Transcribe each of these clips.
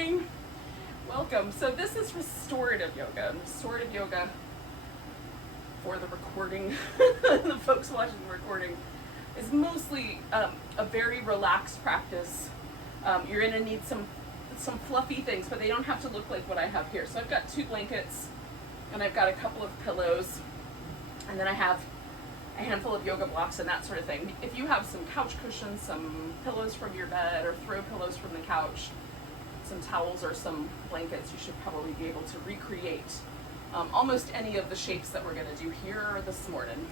morning. Welcome. So this is restorative yoga. Restorative yoga, for the recording, the folks watching the recording, is mostly a very relaxed practice. You're going to need some fluffy things, but they don't have to look like what I have here. So I've got 2 blankets, and I've got a couple of pillows, and then I have a handful of yoga blocks and that sort of thing. If you have some couch cushions, some pillows from your bed, or throw pillows from the couch, some towels or some blankets, you should probably be able to recreate almost any of the shapes that we're going to do here this morning.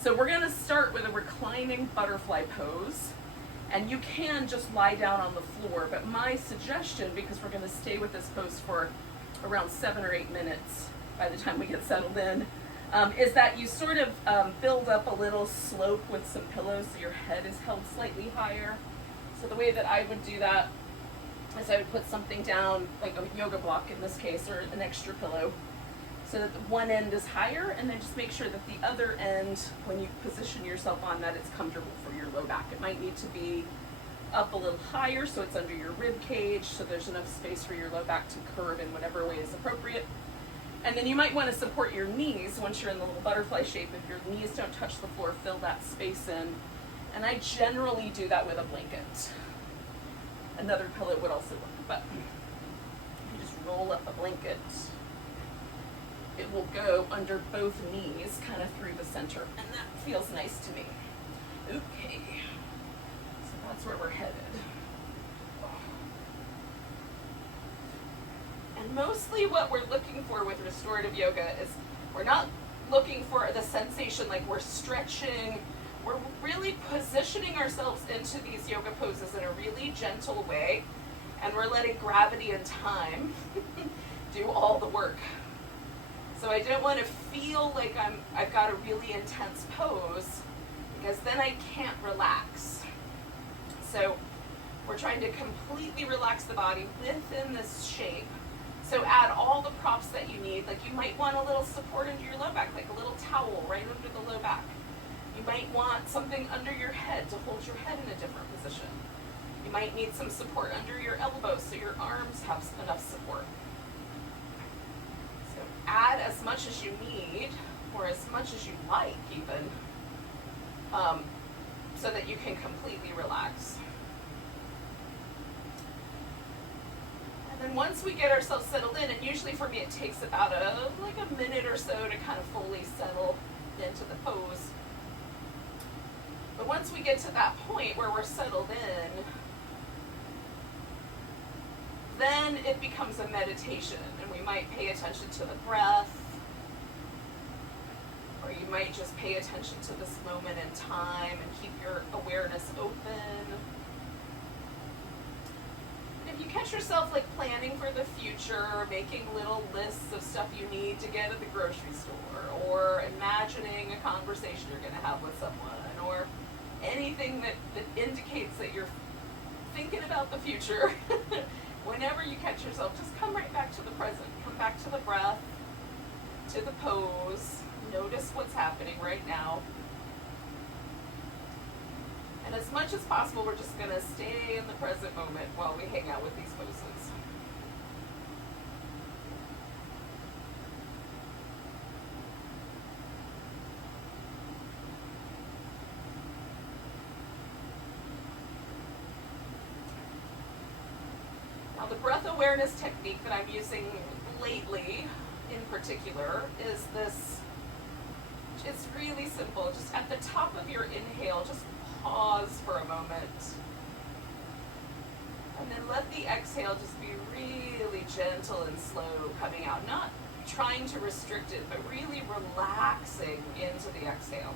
So we're going to start with a reclining butterfly pose, and you can just lie down on the floor, but my suggestion, because we're going to stay with this pose for around 7 or 8 minutes by the time we get settled in, is that you sort of build up a little slope with some pillows so your head is held slightly higher. So the way that I would do that is I would put something down, like a yoga block in this case, or an extra pillow, so that the one end is higher, and then just make sure that the other end, when you position yourself on that, it's comfortable for your low back. It might need to be up a little higher so it's under your rib cage, so there's enough space for your low back to curve in whatever way is appropriate. And then you might want to support your knees once you're in the little butterfly shape. If your knees don't touch the floor, fill that space in. And I generally do that with a blanket. Another pillow would also work, but you just roll up a blanket. It will go under both knees, kind of through the center, and that feels nice to me. Okay, so that's where we're headed. And mostly what we're looking for with restorative yoga is we're not looking for the sensation like we're stretching. We're really positioning ourselves into these yoga poses in a really gentle way, and we're letting gravity and time do all the work. So I don't want to feel like I've got a really intense pose, because then I can't relax. So we're trying to completely relax the body within this shape. So add all the props that you need. Like you might want a little support under your low back, like a little towel right under the low back. You might want something under your head to hold your head in a different position. You might need some support under your elbows so your arms have enough support. So add as much as you need, or as much as you like even, so that you can completely relax. And then once we get ourselves settled in, and usually for me it takes about a minute or so to kind of fully settle into the pose. But once we get to that point where we're settled in, then it becomes a meditation, and we might pay attention to the breath, or you might just pay attention to this moment in time and keep your awareness open. And if you catch yourself like planning for the future, or making little lists of stuff you need to get at the grocery store, or imagining a conversation you're going to have with someone, or anything that indicates that you're thinking about the future, whenever you catch yourself, just come right back to the present. Come back to the breath, to the pose. Notice what's happening right now. And as much as possible, we're just going to stay in the present moment while we hang out with these poses. Now, the breath awareness technique that I'm using lately, in particular, is this. It's really simple. Just at the top of your inhale, just pause for a moment. And then let the exhale just be really gentle and slow coming out. Not trying to restrict it, but really relaxing into the exhale.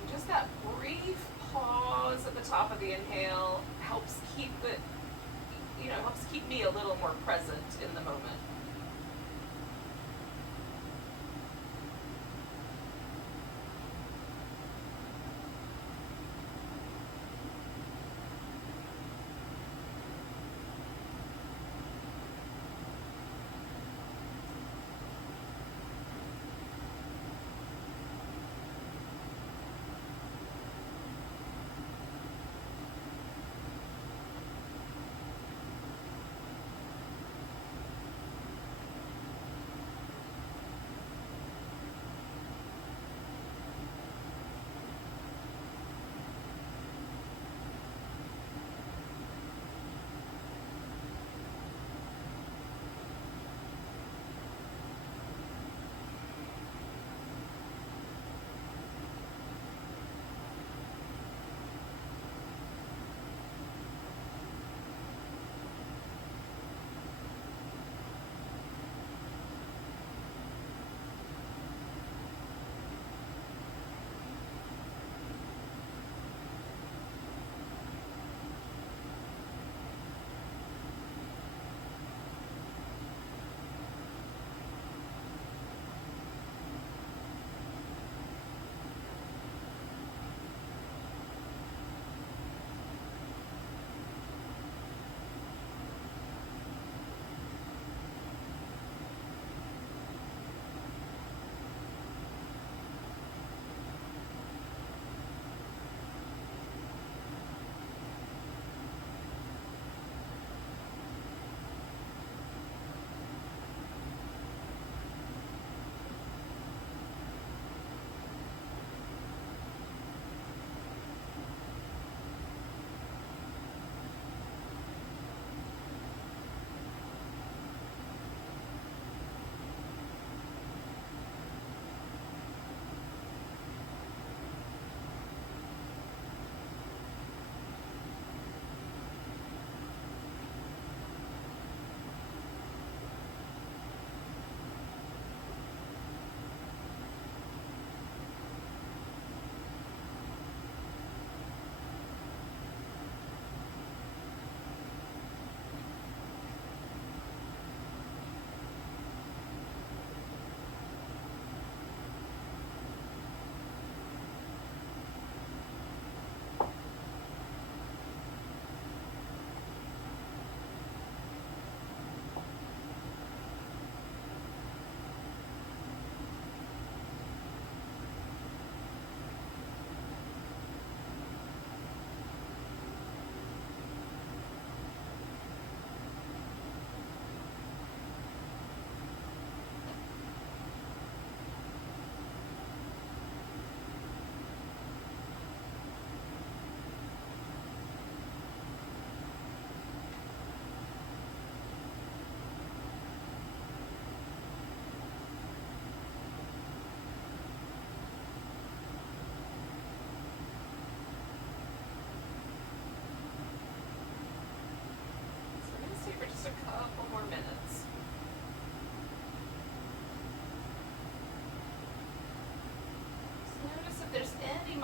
And just that brief pause at the top of the inhale helps keep me a little more present in the moment.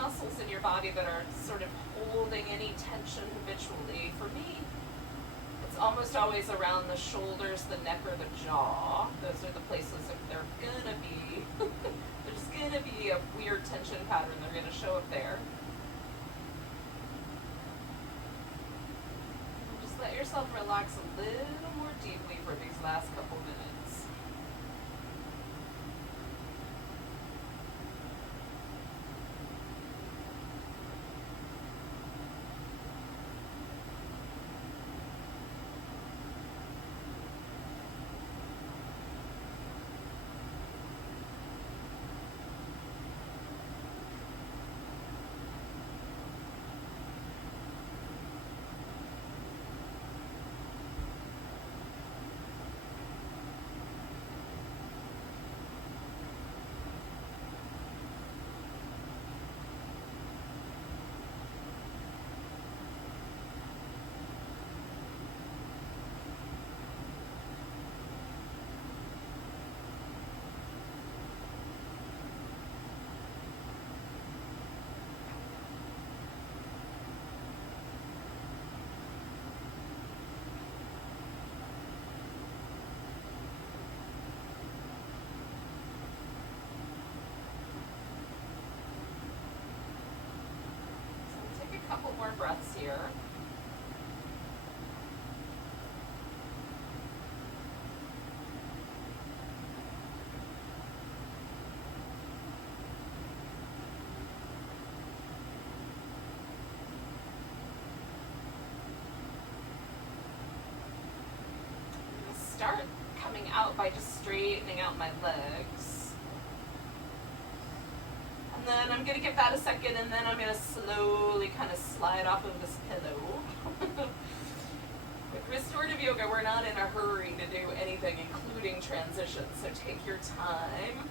muscles in your body that are sort of holding any tension habitually. For me, it's almost always around the shoulders, the neck, or the jaw. Those are the places if they're gonna be, there's gonna be a weird tension pattern, they're gonna show up there. And just let yourself relax a little more deeply for these last couple minutes. Couple more breaths here. Start coming out by just straightening out my legs. And then I'm going to give that a second, and then I'm going to slowly kind of slide off of this pillow. With restorative yoga, we're not in a hurry to do anything, including transitions, so take your time.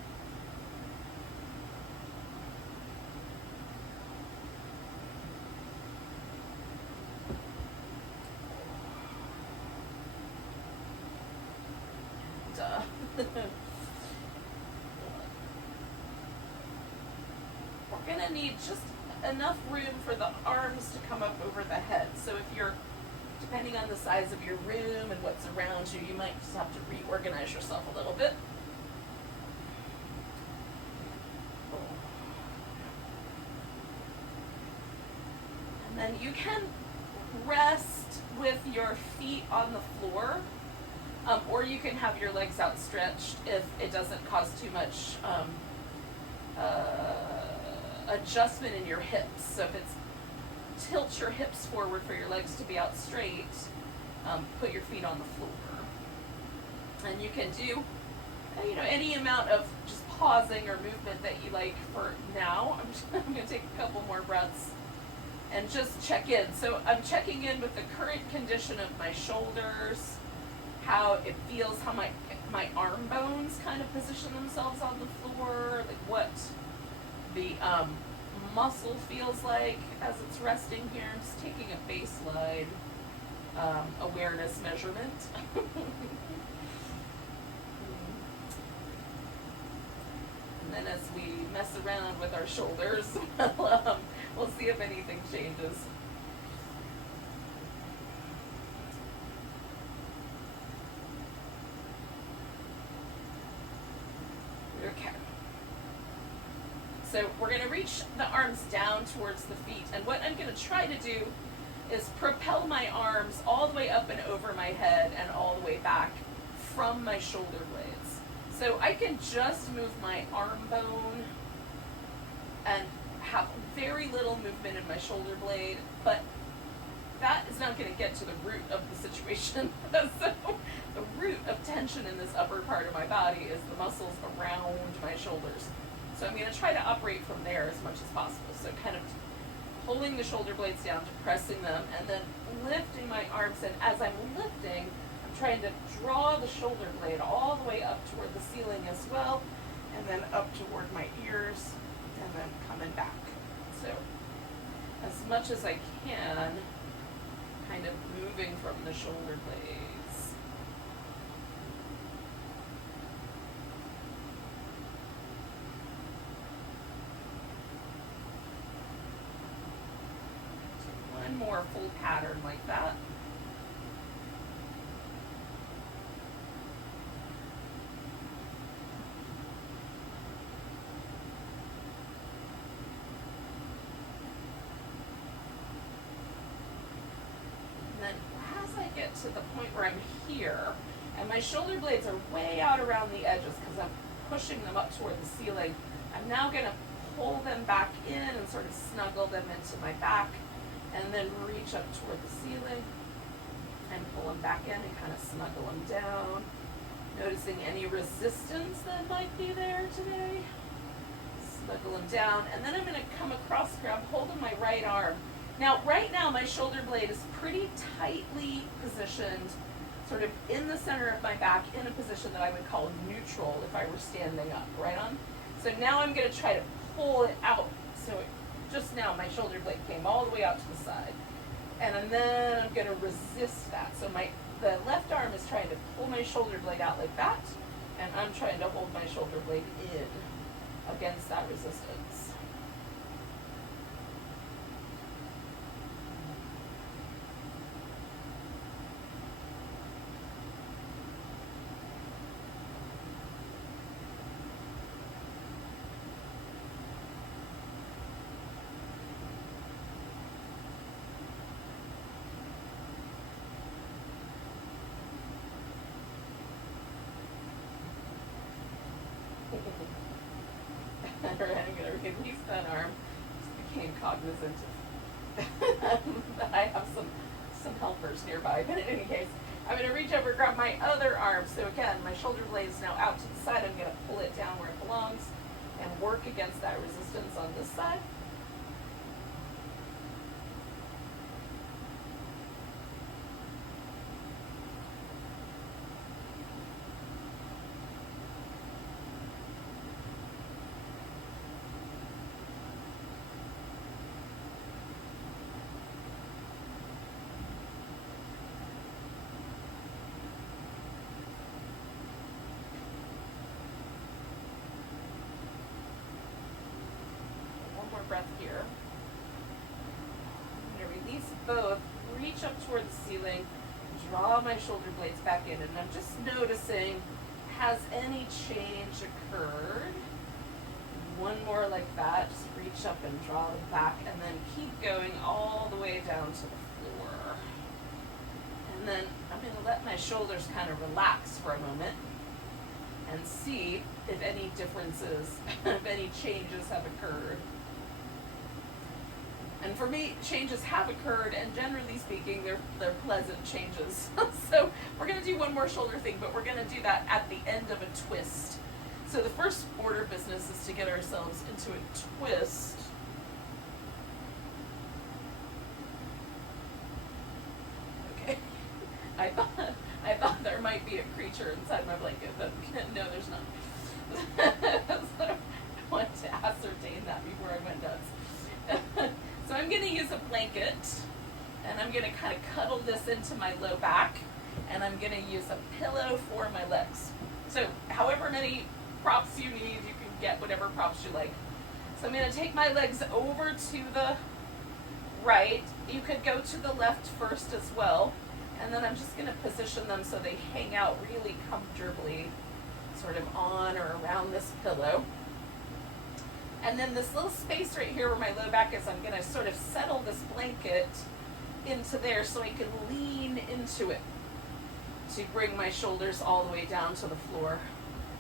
We're going to need just enough room for the arms to come up over the head. So if you're, depending on the size of your room and what's around you, you might just have to reorganize yourself a little bit. And then you can rest with your feet on the floor, or you can have your legs outstretched if it doesn't cause too much adjustment in your hips. So if it's tilt your hips forward for your legs to be out straight, put your feet on the floor. And you can do, any amount of just pausing or movement that you like for now. I'm going to take a couple more breaths and just check in. So I'm checking in with the current condition of my shoulders, how it feels, how my arm bones kind of position themselves on the floor, like what the muscle feels like as it's resting here. I'm just taking a baseline awareness measurement. And then as we mess around with our shoulders, we'll see if anything changes. Okay. So we're going to reach the arms down towards the feet, and what I'm going to try to do is propel my arms all the way up and over my head and all the way back from my shoulder blades. So I can just move my arm bone and have very little movement in my shoulder blade, but that is not going to get to the root of the situation. So the root of tension in this upper part of my body is the muscles around my shoulders. So I'm going to try to operate from there as much as possible. So kind of pulling the shoulder blades down, depressing them, and then lifting my arms. And as I'm lifting, I'm trying to draw the shoulder blade all the way up toward the ceiling as well, and then up toward my ears, and then coming back. So as much as I can, kind of moving from the shoulder blades. one more full pattern like that. And then as I get to the point where I'm here, and my shoulder blades are way out around the edges because I'm pushing them up toward the ceiling, I'm now going to pull them back in and sort of snuggle them into my back, and then reach up toward the ceiling and pull them back in and kind of snuggle them down. Noticing any resistance that might be there today. Snuggle them down, and then I'm going to come across here. I'm holding my right arm. Now, right now, my shoulder blade is pretty tightly positioned, sort of in the center of my back, in a position that I would call neutral if I were standing up, right on? So now I'm going to try to pull it out. So just now, my shoulder blade came all the way out to the side. And then I'm going to resist that. So the left arm is trying to pull my shoulder blade out like that, and I'm trying to hold my shoulder blade in against that resistance. I'm going to release that arm. Just became cognizant that I have some helpers nearby. But in any case, I'm going to reach over, grab my other arm. So again, my shoulder blade is now out to the side. I'm going to pull it down where it belongs and work against that resistance on this side. Breath here. I'm going to release both, reach up toward the ceiling, draw my shoulder blades back in, and I'm just noticing, has any change occurred? One more like that, just reach up and draw them back, and then keep going all the way down to the floor. And then I'm going to let my shoulders kind of relax for a moment and see if any differences, if any changes have occurred. And for me, changes have occurred, and generally speaking, they're pleasant changes. So we're going to do one more shoulder thing, but we're going to do that at the end of a twist. So the first order of business is to get ourselves into a twist. Okay. I thought there might be a creature inside my blanket, but no, there's not. So I wanted to ascertain that before I went nuts. So I'm going to use a blanket, and I'm going to kind of cuddle this into my low back, and I'm going to use a pillow for my legs. So however many props you need, you can get whatever props you like. So I'm going to take my legs over to the right. You could go to the left first as well, and then I'm just going to position them so they hang out really comfortably, sort of on or around this pillow. And then this little space right here where my low back is, I'm going to sort of settle this blanket into there so I can lean into it to bring my shoulders all the way down to the floor.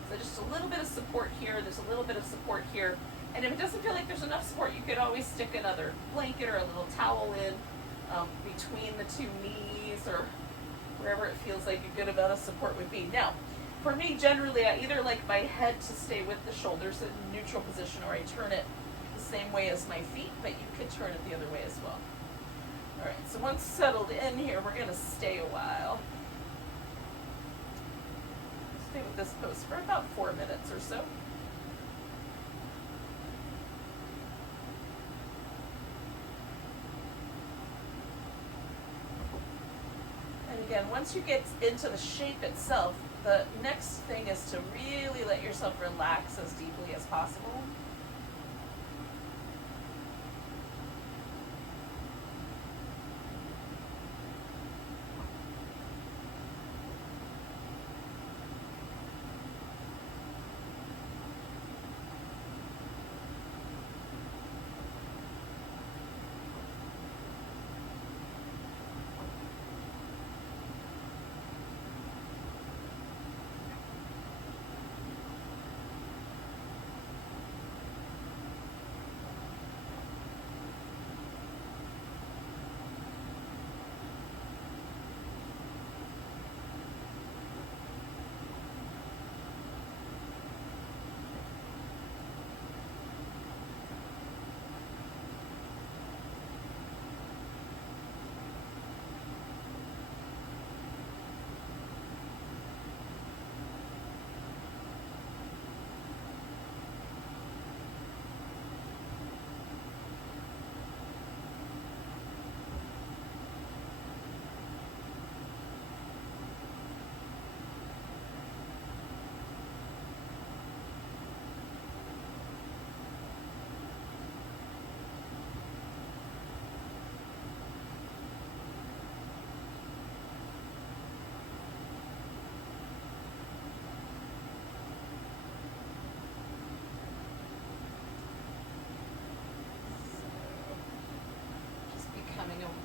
So just a little bit of support here, there's a little bit of support here. And if it doesn't feel like there's enough support, you could always stick another blanket or a little towel in between the two knees or wherever it feels like a good amount of support would be. Now, for me, generally, I either like my head to stay with the shoulders in neutral position, or I turn it the same way as my feet, but you could turn it the other way as well. All right, so once settled in here, we're going to stay a while. Stay with this pose for about 4 minutes or so. And again, once you get into the shape itself, the next thing is to really let yourself relax as deeply as possible.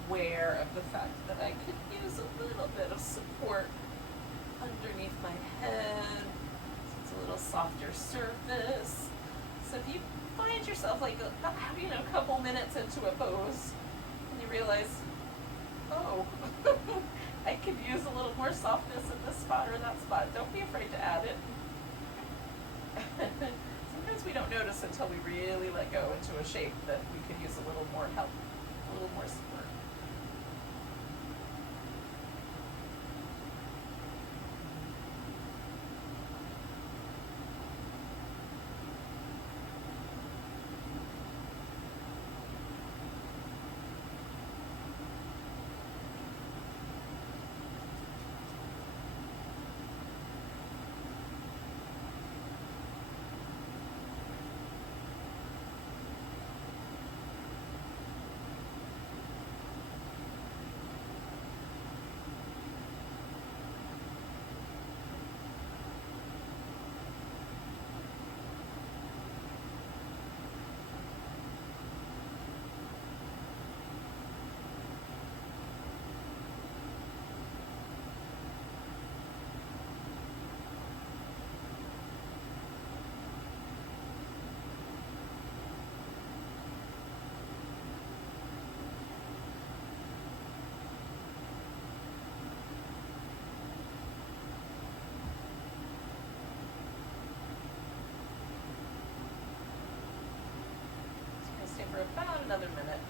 aware of the fact that I could use a little bit of support underneath my head. It's a little softer surface. So if you find yourself like a couple minutes into a pose and you realize, oh, I could use a little more softness in this spot or that spot, don't be afraid to add it. Sometimes we don't notice until we really let go into a shape that we could use a little more help, a little more support. For about another minute.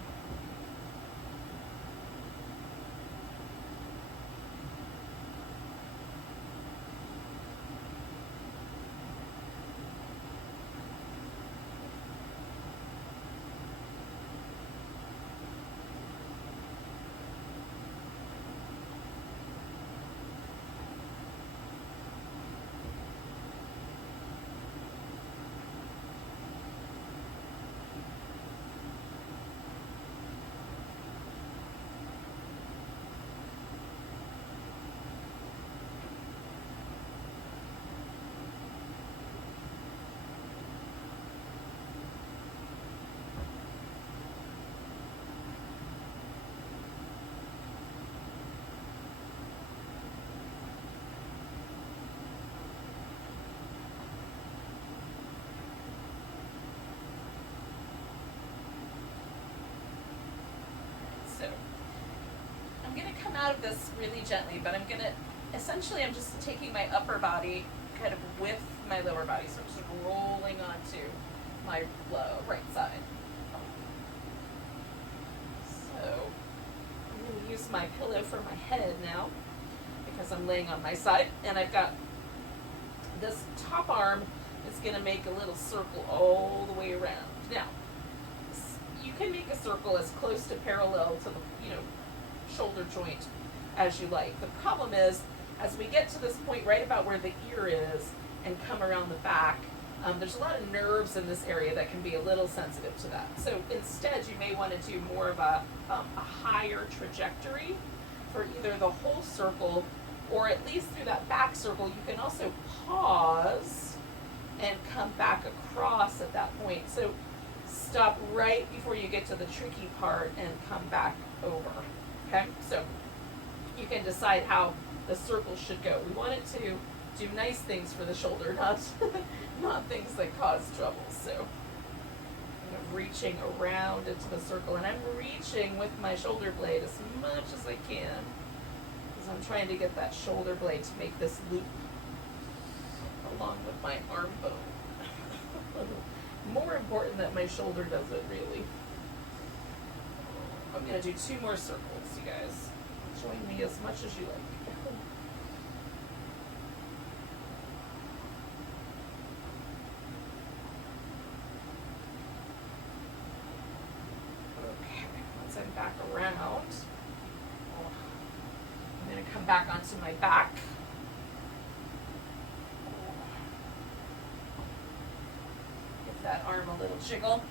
So I'm going to come out of this really gently, but I'm just taking my upper body kind of with my lower body, so I'm just rolling onto my right side. So I'm going to use my pillow for my head now because I'm laying on my side, and I've got this top arm is going to make a little circle all the way around. Now, you can make a circle as close to parallel to the shoulder joint as you like. The problem is, as we get to this point right about where the ear is and come around the back, there's a lot of nerves in this area that can be a little sensitive to that. So instead, you may want to do more of a higher trajectory for either the whole circle or at least through that back circle. You can also pause and come back across at that point. So stop right before you get to the tricky part and come back over. Okay, so you can decide how the circle should go. We want it to do nice things for the shoulder, not things that cause trouble. So I'm reaching around into the circle, and I'm reaching with my shoulder blade as much as I can, because I'm trying to get that shoulder blade to make this loop along with my arm bone. More important that my shoulder does it, really. I'm going to do 2 more circles, you guys. Join me as much as you like. Okay, once I'm back around, I'm going to come back onto my back. Give that arm a little jiggle.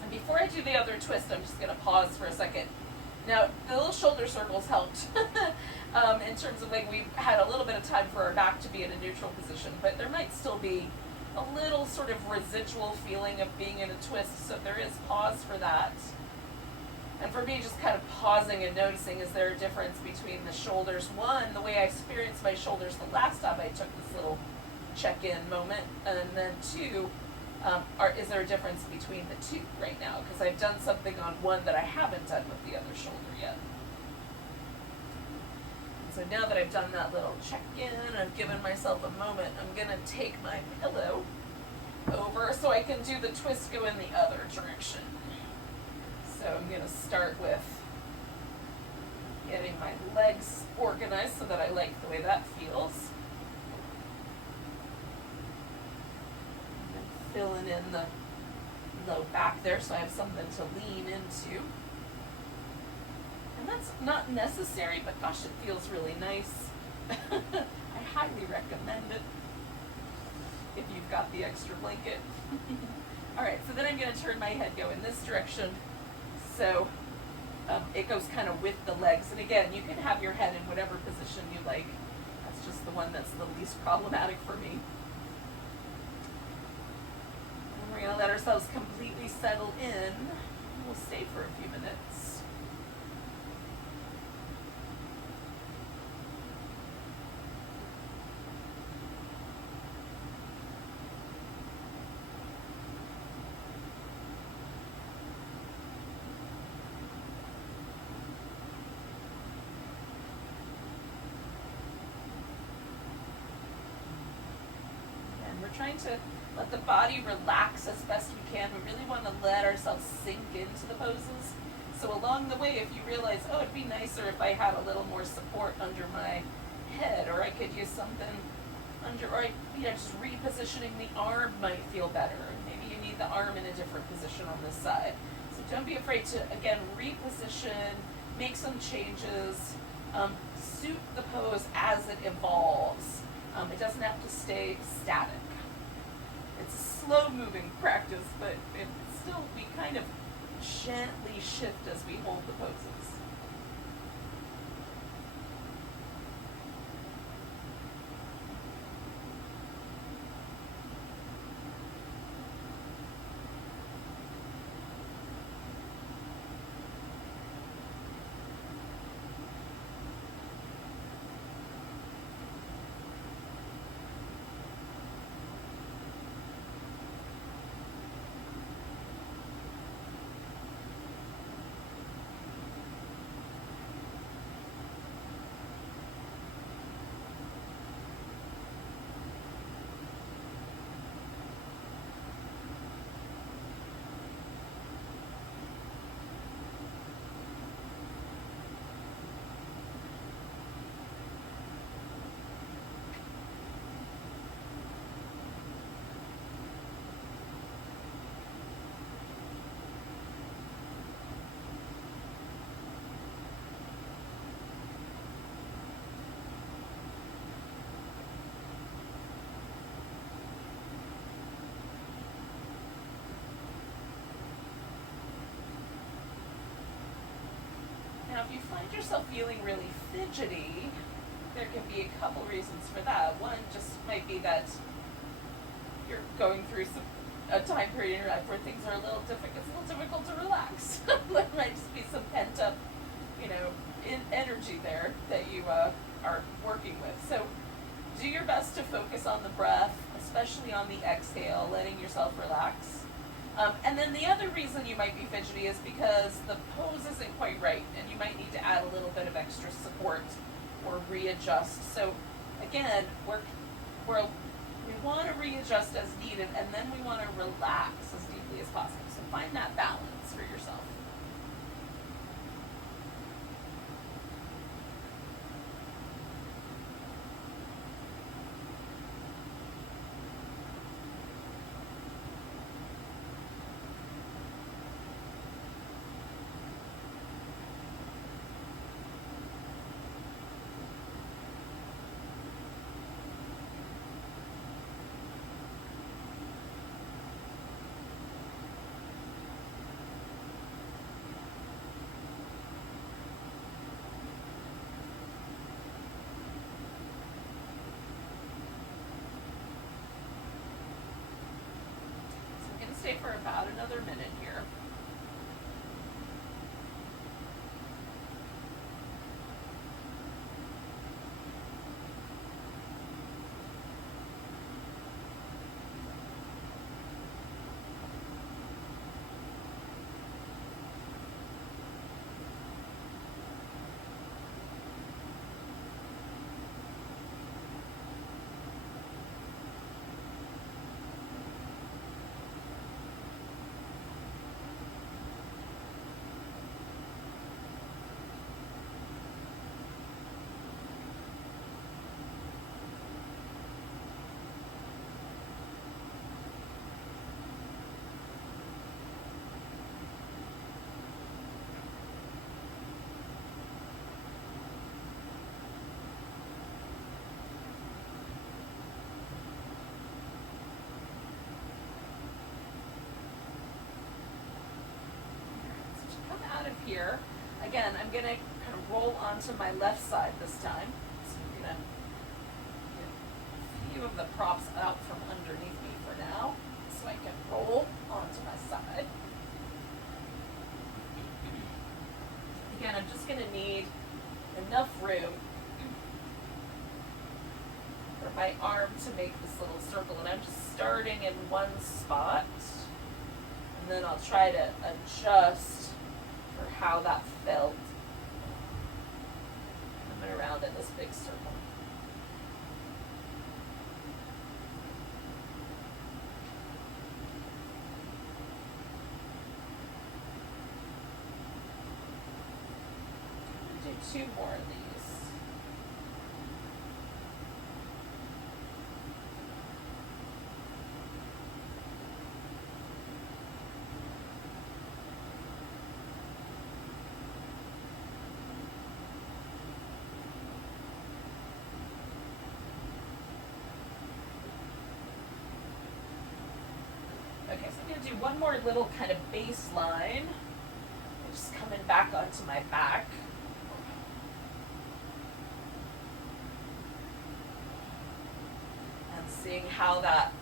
And before I do the other twist, I'm just going to pause for a second. Now, the little shoulder circles helped in terms of like we've had a little bit of time for our back to be in a neutral position, but there might still be a little sort of residual feeling of being in a twist, so there is pause for that. And for me, just kind of pausing and noticing, is there a difference between the shoulders? One, the way I experienced my shoulders the last time I took this little check-in moment, and then two, is there a difference between the two right now? Because I've done something on one that I haven't done with the other shoulder yet. So now that I've done that little check-in and I've given myself a moment, I'm going to take my pillow over so I can do the twist go in the other direction. So I'm going to start with getting my legs organized so that I like the way that feels. And then filling in the low back there so I have something to lean into. And that's not necessary, but gosh, it feels really nice. I highly recommend it if you've got the extra blanket. Alright, so then I'm going to turn my head, go in this direction. So it goes kind of with the legs. And again, you can have your head in whatever position you like. That's just the one that's the least problematic for me. And we're going to let ourselves completely settle in. We'll stay for a few minutes. Trying to let the body relax as best we can. We really want to let ourselves sink into the poses. So along the way, if you realize, oh, it'd be nicer if I had a little more support under my head, or I could use something under, or just repositioning the arm might feel better. Maybe you need the arm in a different position on this side. So don't be afraid to, again, reposition, make some changes, suit the pose as it evolves. It doesn't have to stay static. It's a slow-moving practice, but we kind of gently shift as we hold the poses. Now, if you find yourself feeling really fidgety, there can be a couple reasons for that. One just might be that you're going through a time period in your life where things are a little difficult. It's a little difficult to relax. There might just be some pent up, energy there that you are working with. So do your best to focus on the breath, especially on the exhale, letting yourself relax. And then the other reason you might be fidgety is because the pose isn't quite right, and you might need to add a little bit of extra support or readjust. So again, we want to readjust as needed, and then we want to relax as deeply as possible. So find that balance for yourself. Stay for about another minute here. come out of here. Again, I'm going to kind of roll onto my left side this time. So I'm going to get a few of the props out from underneath me for now, so I can roll onto my side. Again, I'm just going to need enough room for my arm to make this little circle, and I'm just starting in one spot, and then I'll try to adjust for how that felt coming around in this big circle. I'm going to do 2 more of these. Okay, so I'm going to do one more little kind of baseline. Just coming back onto my back. And seeing how that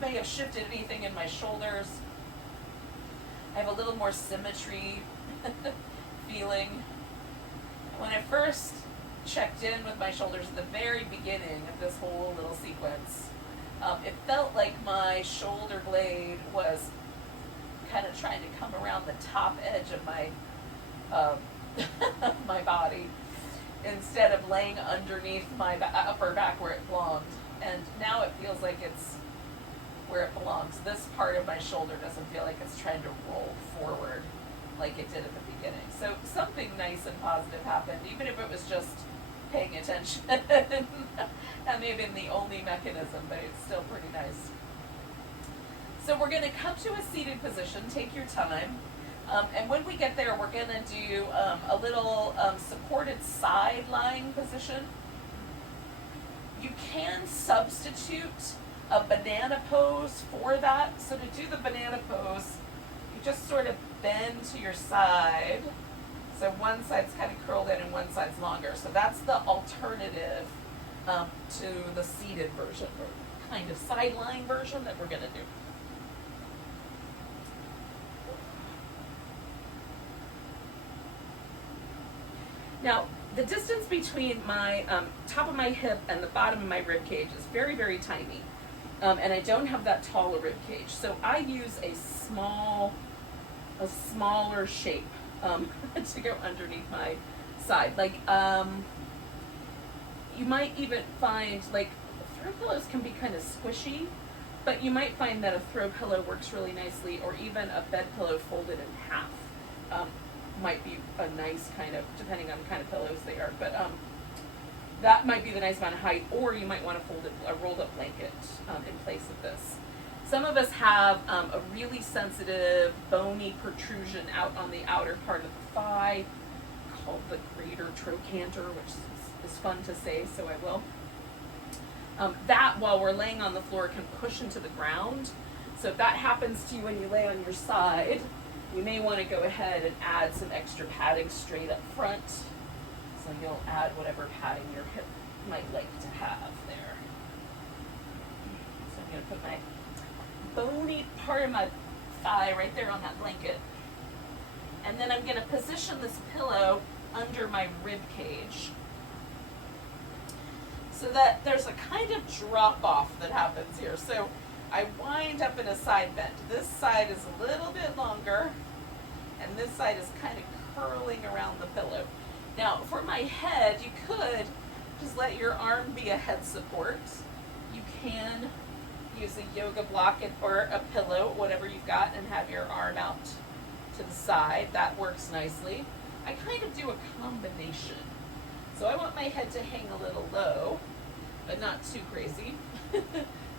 may have shifted anything in my shoulders. I have a little more symmetry feeling. When I first checked in with my shoulders at the very beginning of this whole little sequence, it felt like my shoulder blade was kind of trying to come around the top edge of my my body instead of laying underneath my upper back where it belonged. And now it feels like it's where it belongs. This part of my shoulder doesn't feel like it's trying to roll forward like it did at the beginning. So something nice and positive happened, even if it was just paying attention. That may have been the only mechanism, but it's still pretty nice. So we're going to come to a seated position. Take your time. And when we get there, we're going to do a little supported side lying position. You can substitute a banana pose for that. So to do the banana pose, you just sort of bend to your side. So one side's kind of curled in and one side's longer. So that's the alternative to the seated version, or kind of side lying version that we're going to do. Now, the distance between my top of my hip and the bottom of my rib cage is very, very tiny. And I don't have that taller rib cage. So I use a smaller shape to go underneath my side. Like, you might even find, like, throw pillows can be kind of squishy, but you might find that a throw pillow works really nicely, or even a bed pillow folded in half. Might be a nice kind of, depending on the kind of pillows they are, but that might be the nice amount of height, or you might want to fold a rolled up blanket in place of this. Some of us have a really sensitive bony protrusion out on the outer part of the thigh called the greater trochanter, which is fun to say, so I will. That, while we're laying on the floor, can push into the ground. So if that happens to you when you lay on your side, you may want to go ahead and add some extra padding straight up front. So you'll add whatever padding your hip might like to have there. So I'm going to put my bony part of my thigh right there on that blanket. And then I'm going to position this pillow under my rib cage, so that there's a kind of drop off that happens here. So I wind up in a side bend. This side is a little bit longer, and this side is kind of curling around the pillow. Now, for my head, you could just let your arm be a head support. You can use a yoga block or a pillow, whatever you've got, and have your arm out to the side. That works nicely. I kind of do a combination. So I want my head to hang a little low, but not too crazy.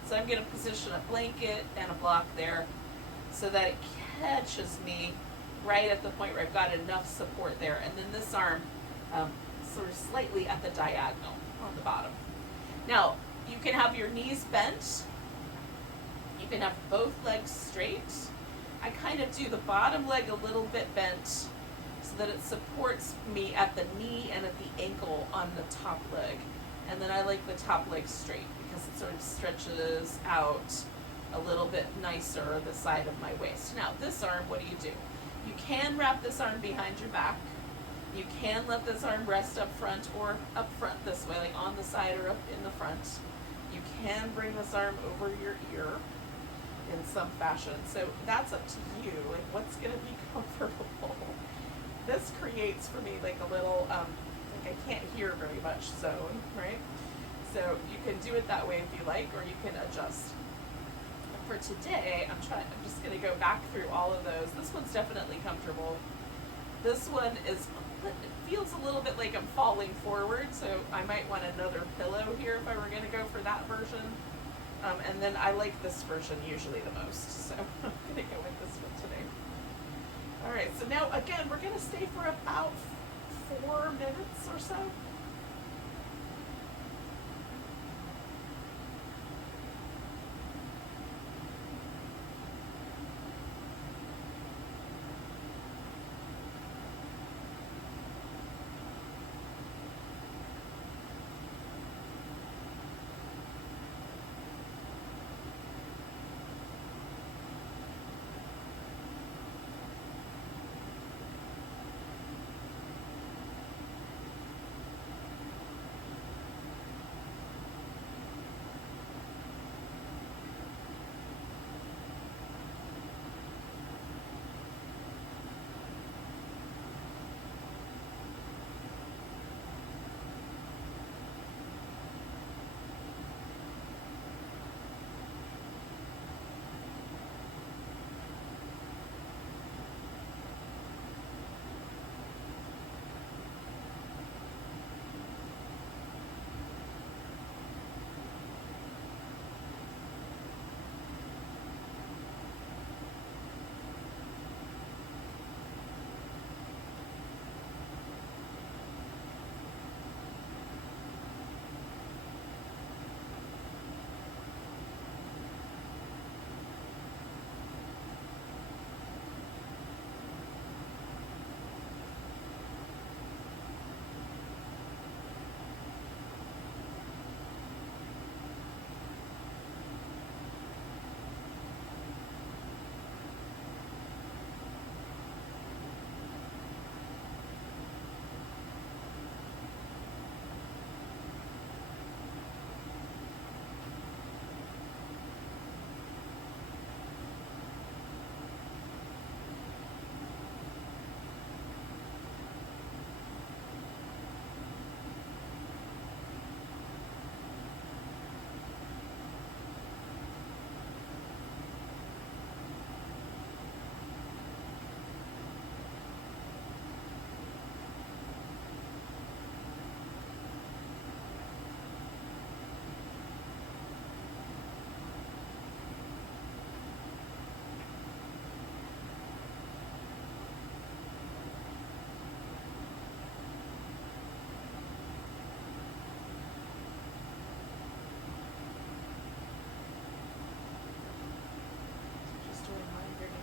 So I'm going to position a blanket and a block there so that it catches me right at the point where I've got enough support there. And then this arm sort of slightly at the diagonal on the bottom. Now, you can have your knees bent. You can have both legs straight. I kind of do the bottom leg a little bit bent so that it supports me at the knee and at the ankle on the top leg. And then I like the top leg straight because it sort of stretches out a little bit nicer the side of my waist. Now this arm, what do? You can wrap this arm behind your back. You can let this arm rest up front or up front this way, like on the side or up in the front. You can bring this arm over your ear in some fashion. So that's up to you, like what's gonna be comfortable. This creates for me like a little, like I can't hear very much zone, right? So you can do it that way if you like, or you can adjust. For today, I'm just gonna go back through all of those. This one's definitely comfortable. This one is, it feels a little bit like I'm falling forward, so I might want another pillow here if I were gonna go for that version. And then I like this version usually the most, so I'm gonna go with this one today. All right, so now again, we're gonna stay for about 4 minutes or so.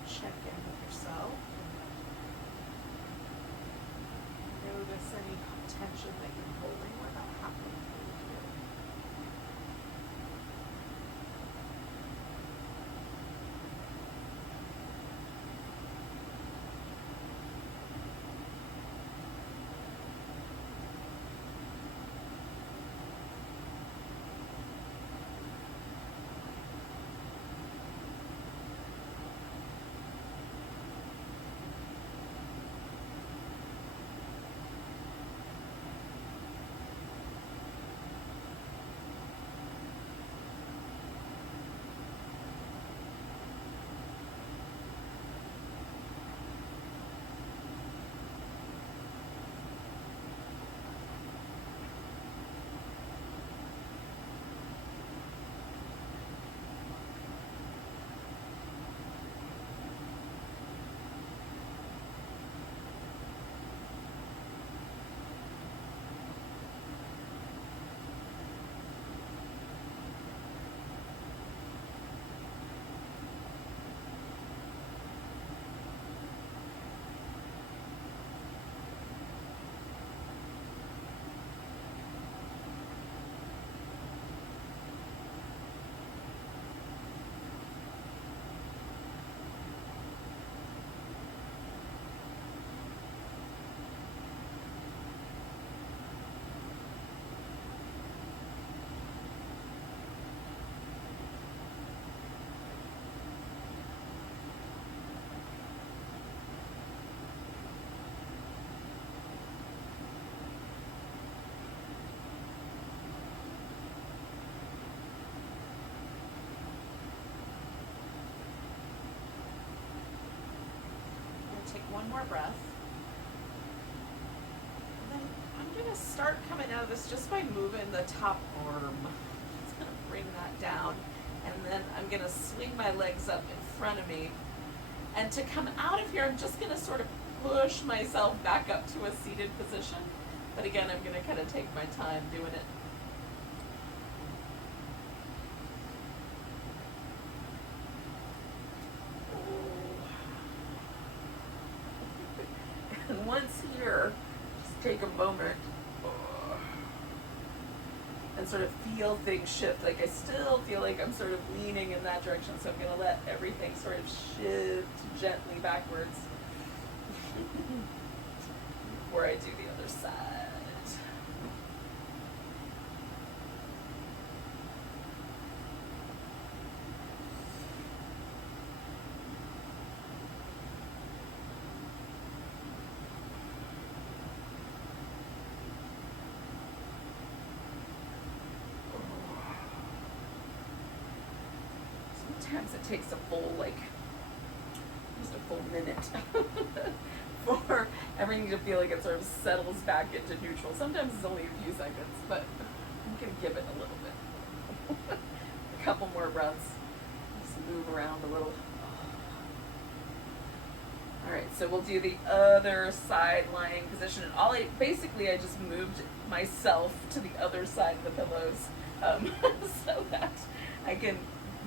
Check in with yourself. Notice any tension that you're holding or not happening through here. one more breath. And then I'm going to start coming out of this just by moving the top arm. Just going to bring that down. And then I'm going to swing my legs up in front of me. And to come out of here, I'm just going to sort of push myself back up to a seated position. But again, I'm going to kind of take my time doing it. And once here, just take a moment and sort of feel things shift. Like I still feel like I'm sort of leaning in that direction, so I'm going to let everything sort of shift gently backwards before I do the other side. Sometimes it takes a full, just a full minute for everything to feel like it sort of settles back into neutral. Sometimes it's only a few seconds, but I'm going to give it a little bit. A couple more breaths. Just move around a little. All right, so we'll do the other side lying position. And I just moved myself to the other side of the pillows so that I can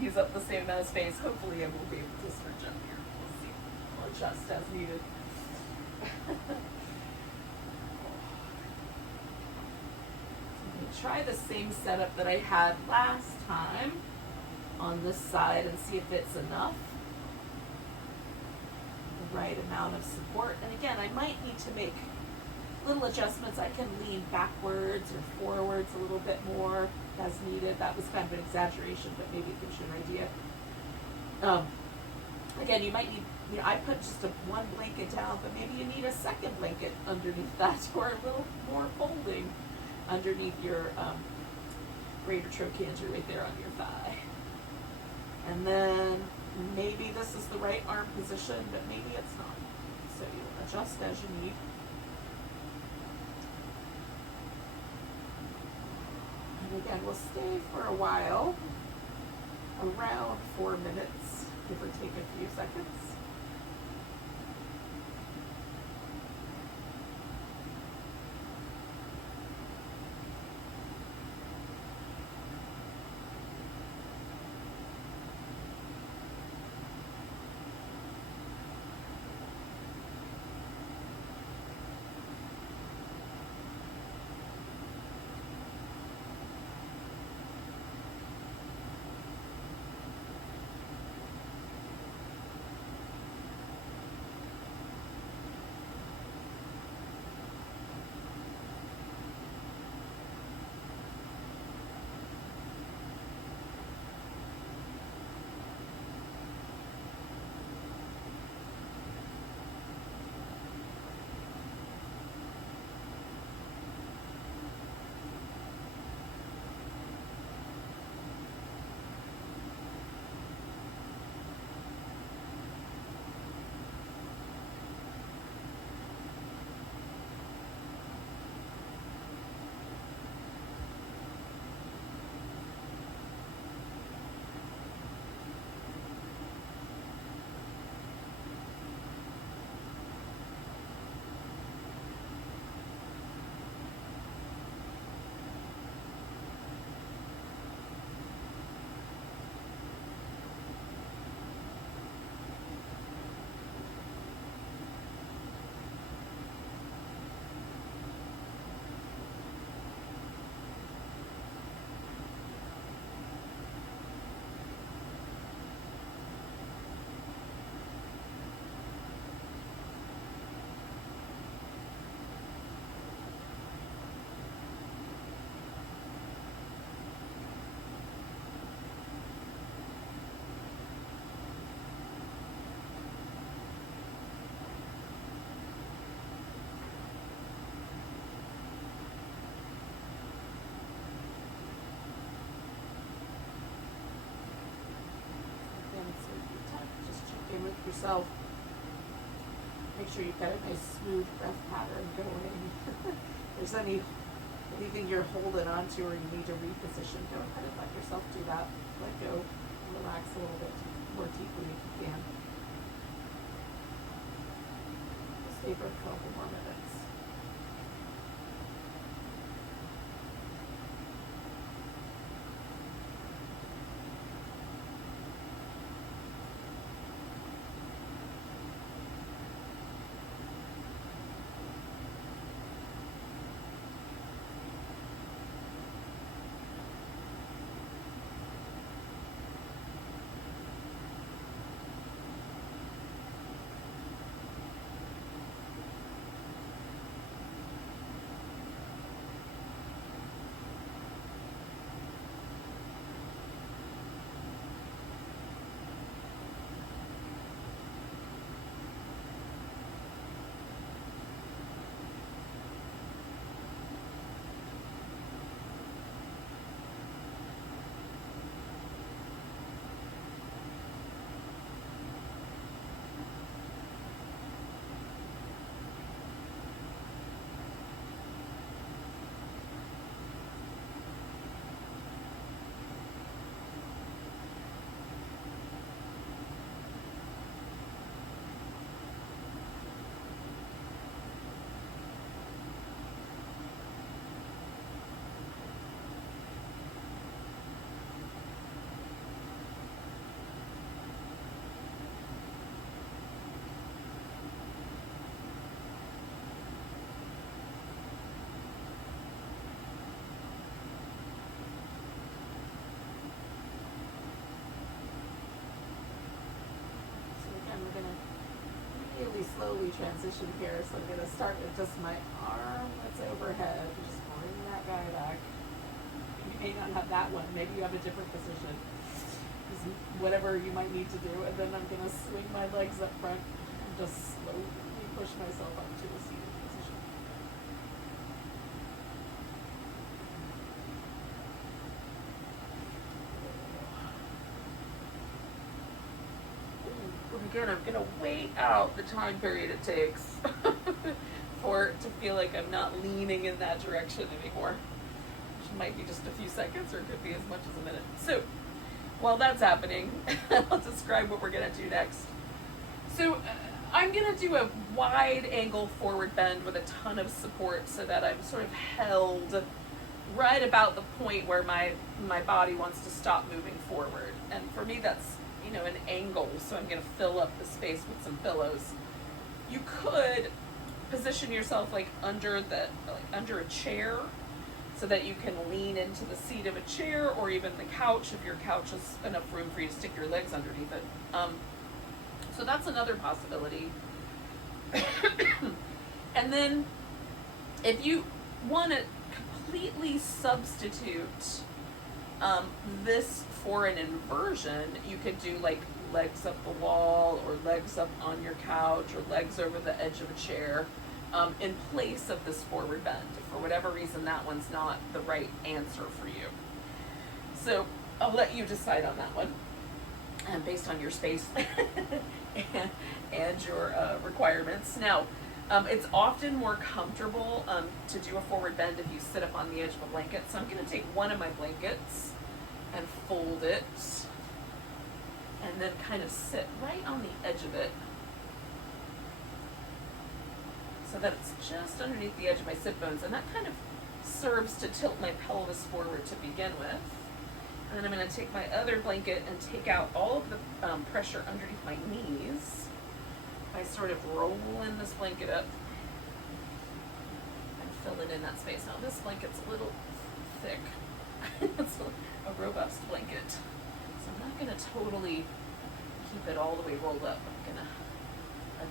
use up the same amount of space. Hopefully I will be able to switch up here. We'll see. I'll adjust as needed. I'm going to try the same setup that I had last time on this side and see if it's enough. The right amount of support. And again, I might need to make little adjustments. I can lean backwards or forwards a little bit more as needed. That was kind of an exaggeration, but maybe it gives you an idea. Again, you might need, I put just one blanket down, but maybe you need a second blanket underneath that, or a little more folding underneath your greater trochanter right there on your thigh. And then maybe this is the right arm position, but maybe it's not. So you adjust as you need. And again, we'll stay for a while, around 4 minutes, give or take a few seconds. Yourself. Make sure you've got a nice smooth breath pattern going. If there's anything you're holding on to or you need to reposition, go ahead and let yourself do that. Let go, relax a little bit more deeply if you can. Stay for a couple more minutes. Really slowly transition here, so I'm going to start with just my arm that's overhead. Just bring that guy back. You may not have that one. Maybe you have a different position. Just whatever you might need to do. And then I'm going to swing my legs up front and just slowly push myself up to a seated position. Again, I'm gonna wait out the time period it takes for it to feel like I'm not leaning in that direction anymore, which might be just a few seconds or it could be as much as a minute. So while that's happening, I'll describe what we're gonna do next. So I'm gonna do a wide angle forward bend with a ton of support so that I'm sort of held right about the point where my body wants to stop moving forward. And for me, that's an angle, so I'm going to fill up the space with some pillows. You could position yourself like under a chair so that you can lean into the seat of a chair or even the couch if your couch has enough room for you to stick your legs underneath it. So that's another possibility. And then if you want to completely substitute this for an inversion, you could do like legs up the wall or legs up on your couch or legs over the edge of a chair in place of this forward bend. For whatever reason, that one's not the right answer for you. So I'll let you decide on that one based on your space and your requirements. Now, it's often more comfortable to do a forward bend if you sit up on the edge of a blanket. So I'm going to take one of my blankets and fold it and then kind of sit right on the edge of it so that it's just underneath the edge of my sit bones, and that kind of serves to tilt my pelvis forward to begin with. And then I'm going to take my other blanket and take out all of the pressure underneath my knees by sort of rolling this blanket up and filling in that space. Now this blanket's a little thick. It's a robust blanket. So I'm not going to totally keep it all the way rolled up. I'm going to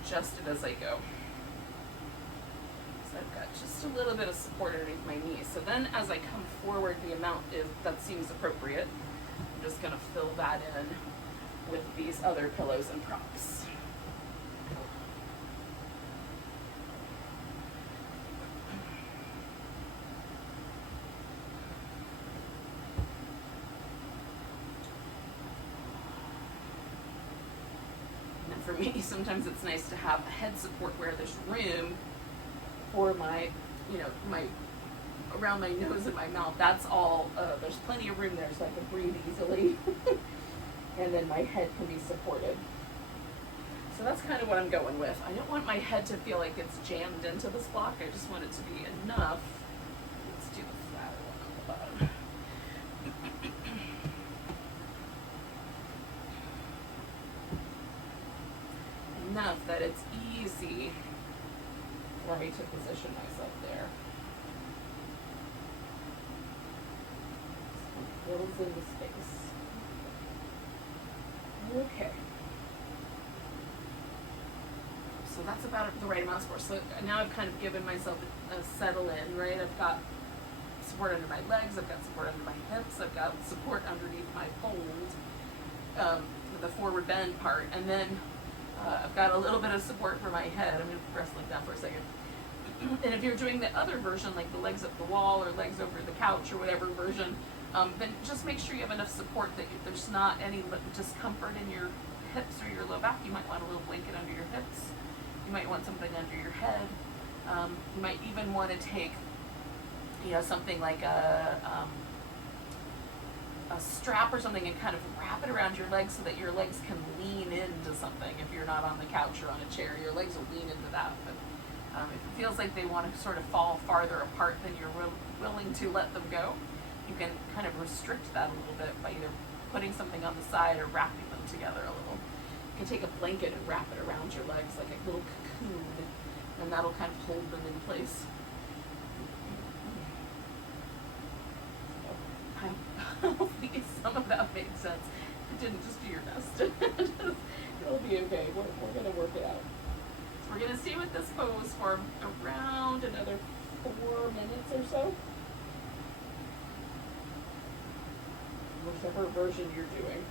adjust it as I go. So I've got just a little bit of support underneath my knees. So then as I come forward, the amount that seems appropriate, I'm just going to fill that in with these other pillows and props. for me. Sometimes it's nice to have a head support where there's room for my, my around my nose and my mouth. That's all. There's plenty of room there, so I can breathe easily, and then my head can be supported. So that's kind of what I'm going with. I don't want my head to feel like it's jammed into this block. I just want it to be enough. Let's do the flatter one on the bottom. Enough that it's easy for me to position myself there. So it fills in the space. Okay. So that's about the right amount of support. So now I've kind of given myself a settle in, right? I've got support under my legs, I've got support under my hips, I've got support underneath my fold, the forward bend part, and then I've got a little bit of support for my head. I'm going to press like that for a second. And if you're doing the other version, like the legs up the wall or legs over the couch or whatever version, then just make sure you have enough support that there's not any discomfort in your hips or your low back. You might want a little blanket under your hips. You might want something under your head. You might even want to take, something like a strap or something and kind of wrap it around your legs so that your legs can lean into something. If you're not on the couch or on a chair, your legs will lean into that. But if it feels like they want to sort of fall farther apart than you're willing to let them go, you can kind of restrict that a little bit by either putting something on the side or wrapping them together a little. You can take a blanket and wrap it around your legs like a little cocoon, and that'll kind of hold them in place. Hopefully some of that made sense. It didn't, just do your best. It'll be okay. We're going to work it out. So we're going to stay with this pose for around another 4 minutes or so. Whichever version you're doing.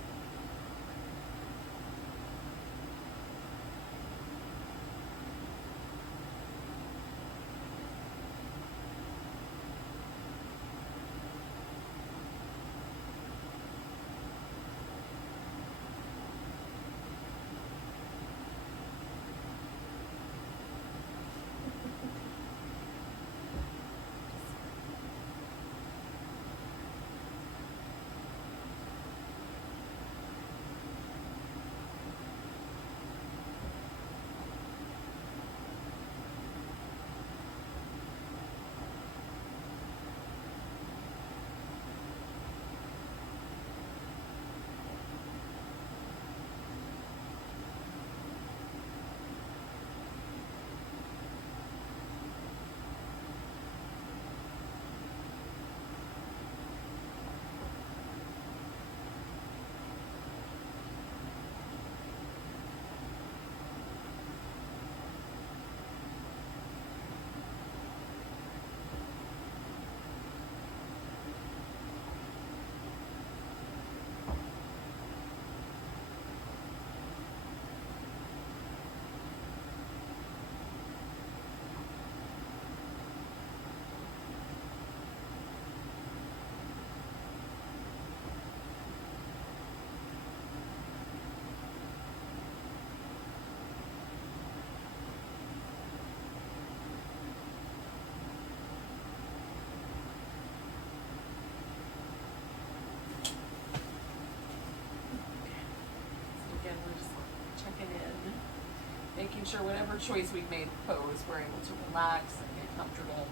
Making sure whatever choice we've made pose, we're able to relax and get comfortable.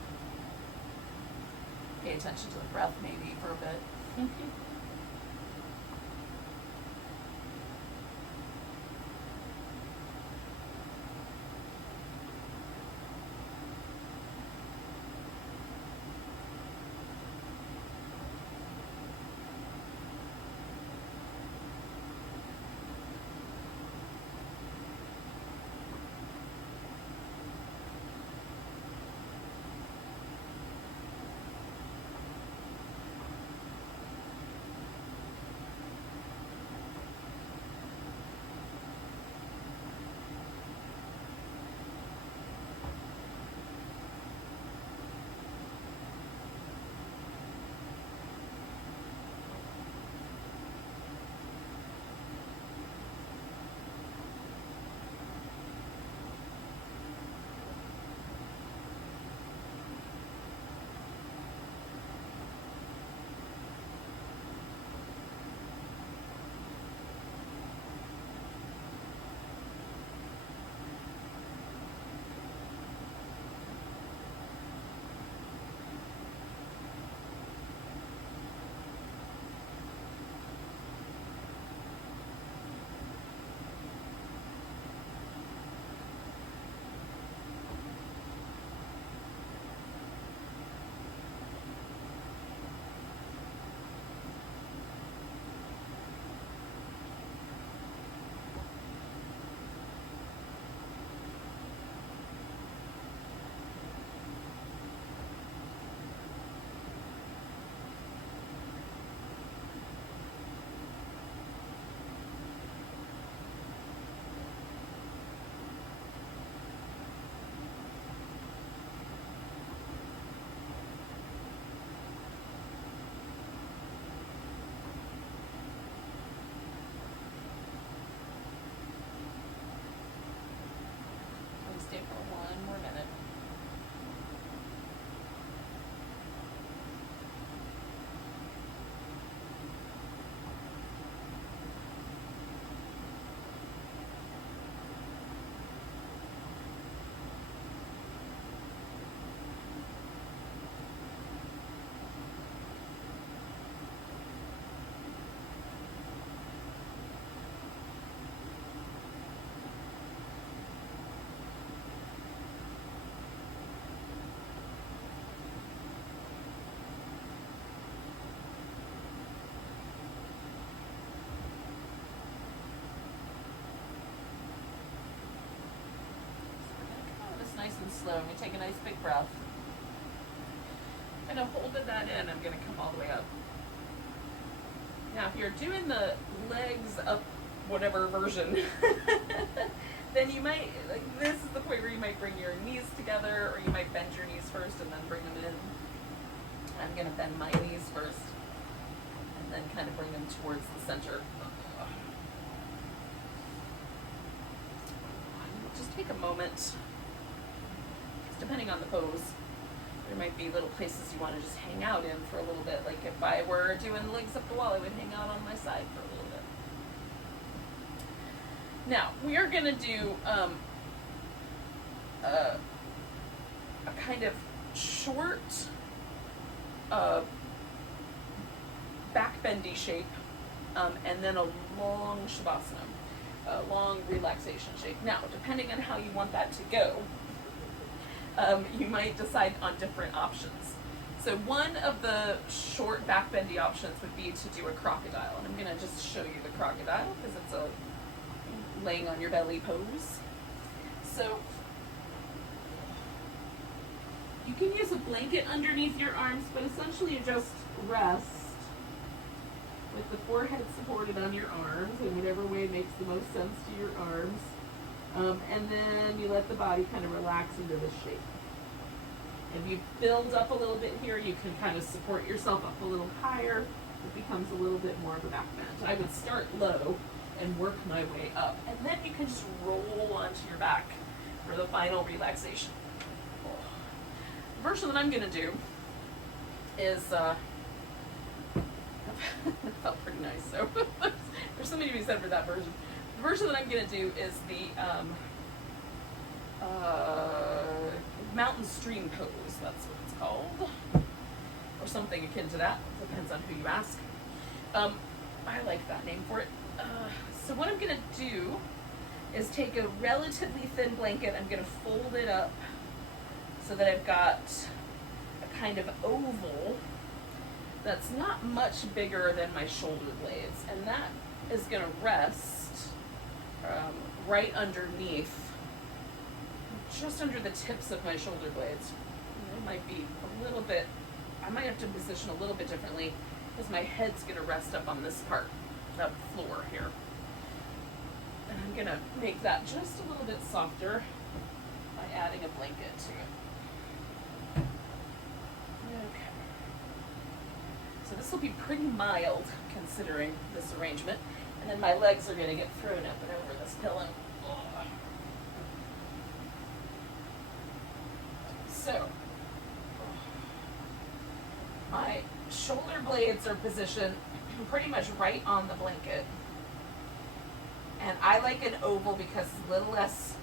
Pay attention to the breath maybe for a bit. slow. I'm going to take a nice big breath. And holding that in, I'm going to come all the way up. Now, if you're doing the legs up whatever version, then you might, like, this is the point where you might bring your knees together, or you might bend your knees first and then bring them in. I'm going to bend my knees first and then kind of bring them towards the center. Just take a moment. Depending on the pose, there might be little places you want to just hang out in for a little bit. Like if I were doing legs up the wall, I would hang out on my side for a little bit. Now, we are going to do a kind of short back bendy shape, and then a long shavasana, a long relaxation shape. Now, depending on how you want that to go, you might decide on different options. So one of the short back bendy options would be to do a crocodile, and I'm going to just show you the crocodile because it's a laying on your belly pose. So you can use a blanket underneath your arms, but essentially you just rest with the forehead supported on your arms in whatever way makes the most sense to your arms. And then you let the body kind of relax into this shape. If you build up a little bit here, you can kind of support yourself up a little higher. It becomes a little bit more of a back bend. I would start low and work my way up. And then you can just roll onto your back for the final relaxation. The version that I'm going to do is, that felt pretty nice, so there's something to be said for that version. The version that I'm going to do is the mountain stream pose, that's what it's called, or something akin to that, depends on who you ask. I like that name for it. So what I'm going to do is take a relatively thin blanket, I'm going to fold it up so that I've got a kind of oval that's not much bigger than my shoulder blades, and that is going to rest right underneath, just under the tips of my shoulder blades. It might be a little bit, I might have to position a little bit differently because my head's going to rest up on this part of the floor here. And I'm going to make that just a little bit softer by adding a blanket to it. Okay. So this will be pretty mild considering this arrangement. And then my legs are going to get thrown up and over this pillow. So, my shoulder blades are positioned pretty much right on the blanket. And I like an oval because it's a little less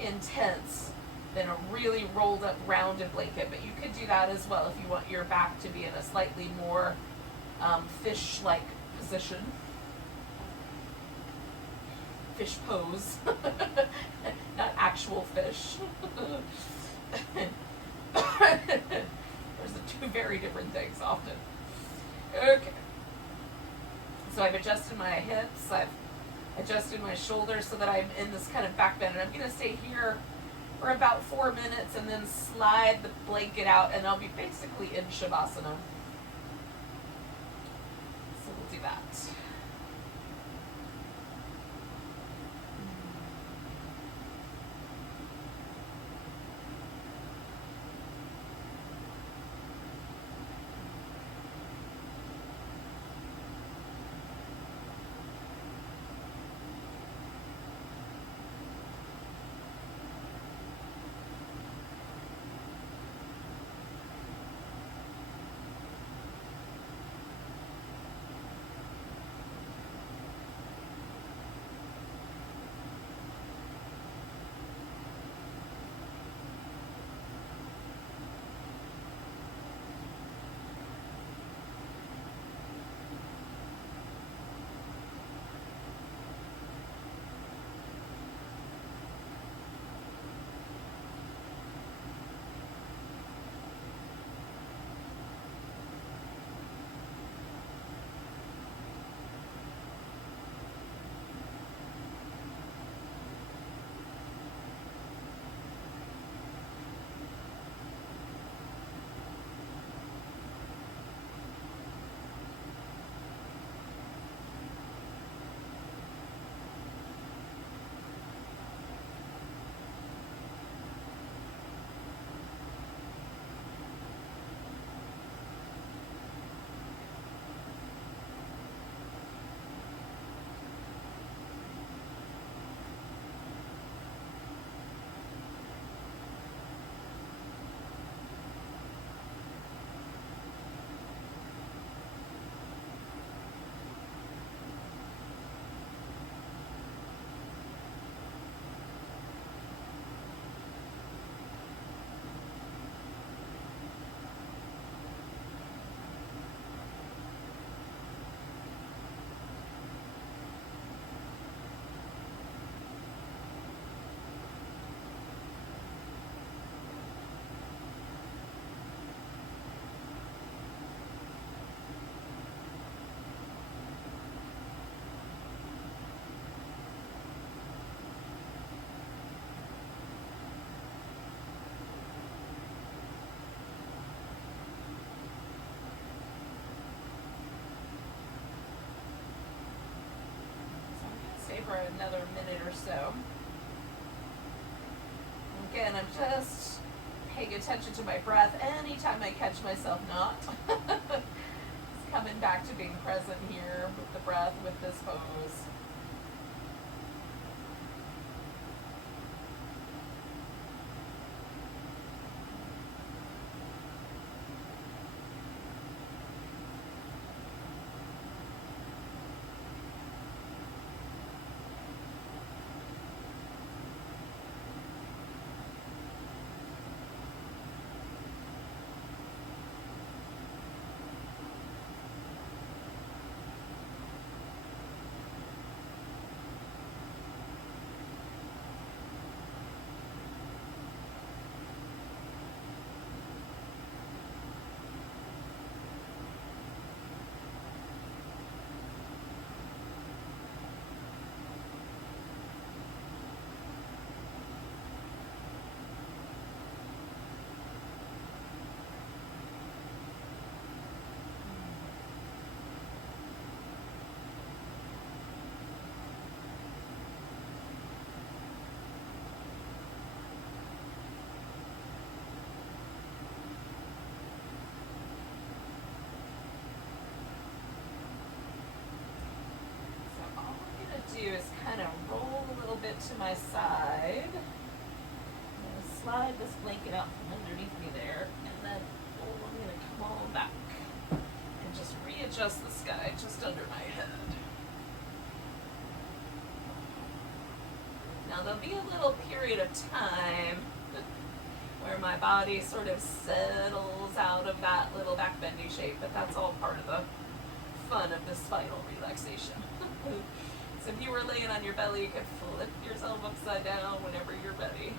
intense than a really rolled up rounded blanket. But you could do that as well if you want your back to be in a slightly more fish-like position. Fish pose, not actual fish. Those are two very different things often. Okay. So I've adjusted my hips, I've adjusted my shoulders so that I'm in this kind of back bend. And I'm going to stay here for about 4 minutes and then slide the blanket out and I'll be basically in Shavasana. So we'll do that. for another minute or so. Again, I'm just paying attention to my breath anytime I catch myself not. Just coming back to being present here with the breath, with this pose. Do is kind of roll a little bit to my side. I'm going to slide this blanket out from underneath me there, and then I'm going to come on back and just readjust the sky just under my head. Now there'll be a little period of time where my body sort of settles out of that little back bendy shape, but that's all part of the fun of the spinal relaxation. So if you were laying on your belly, you could flip yourself upside down whenever you're ready.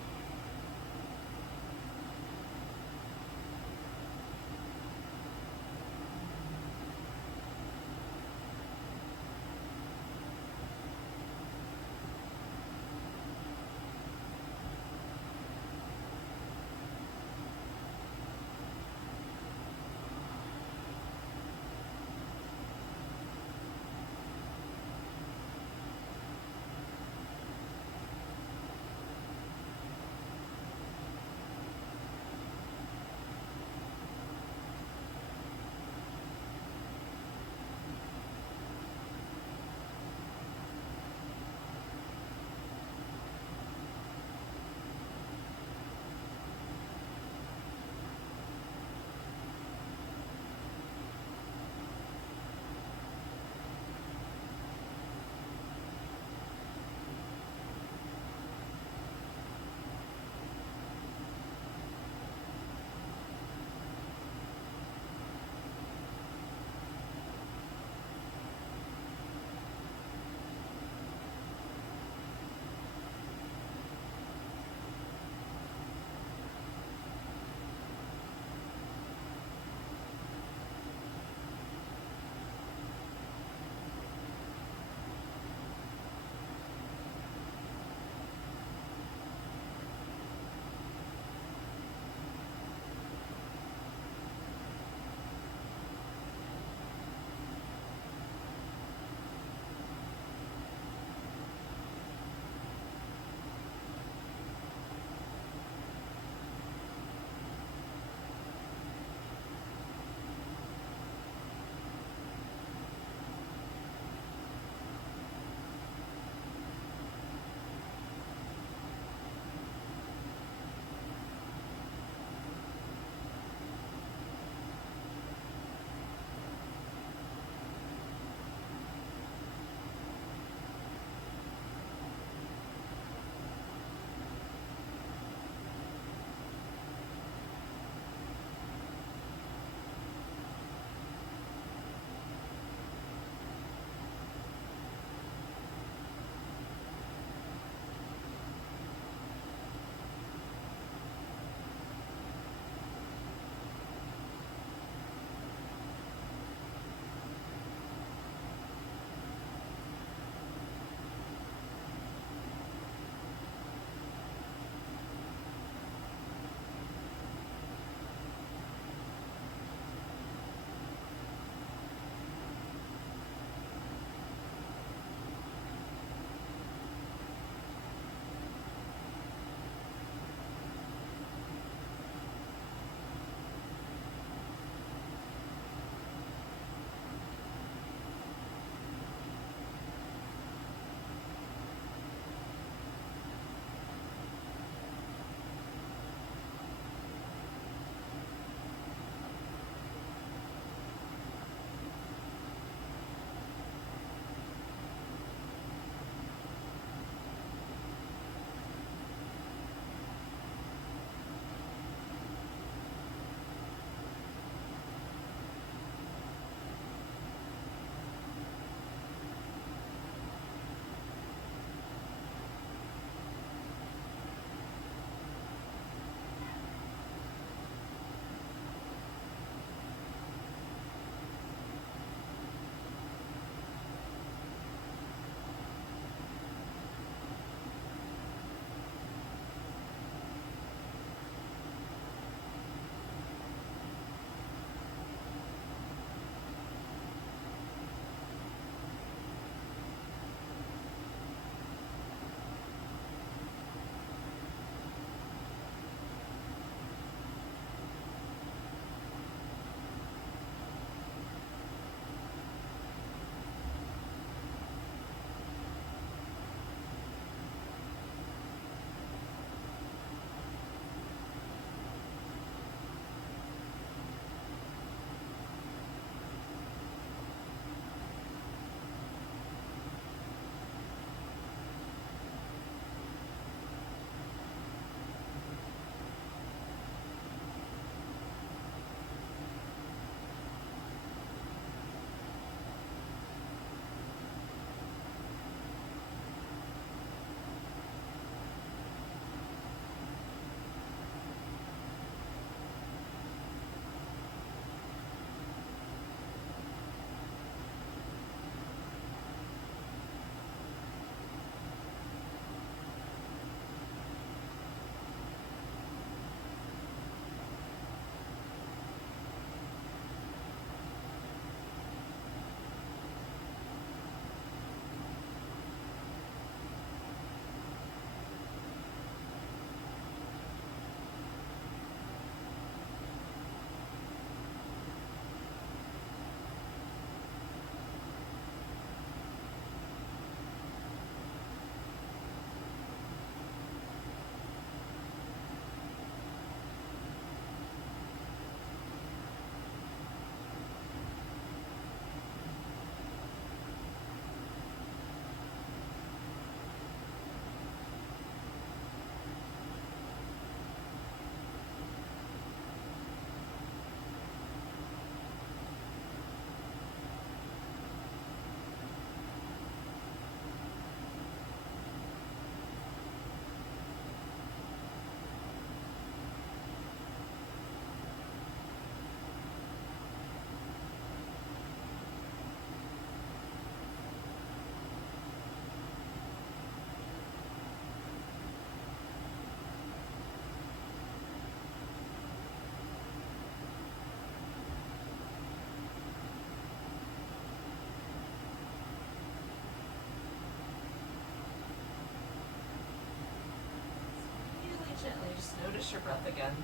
Notice your breath again.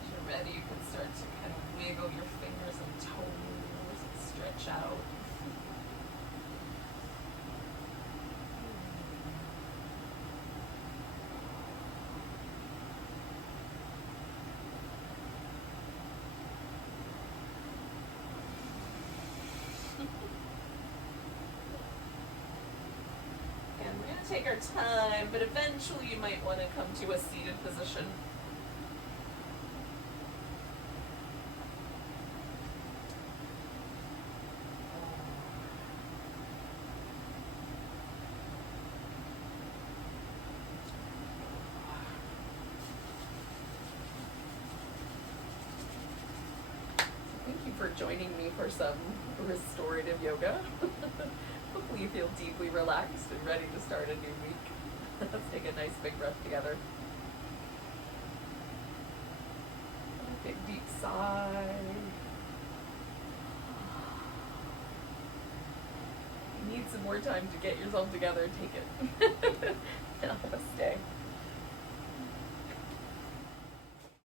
As you're ready, you can start to kind of wiggle your fingers and toes and stretch out. And we're going to take our time, but eventually you might want to come to a seated position. Thank you for joining me for some restorative yoga. Hopefully you feel deeply relaxed and ready to start a new week. Let's take a nice big breath together. A big deep sigh. You need some more time to get yourself together, take it. Namaste.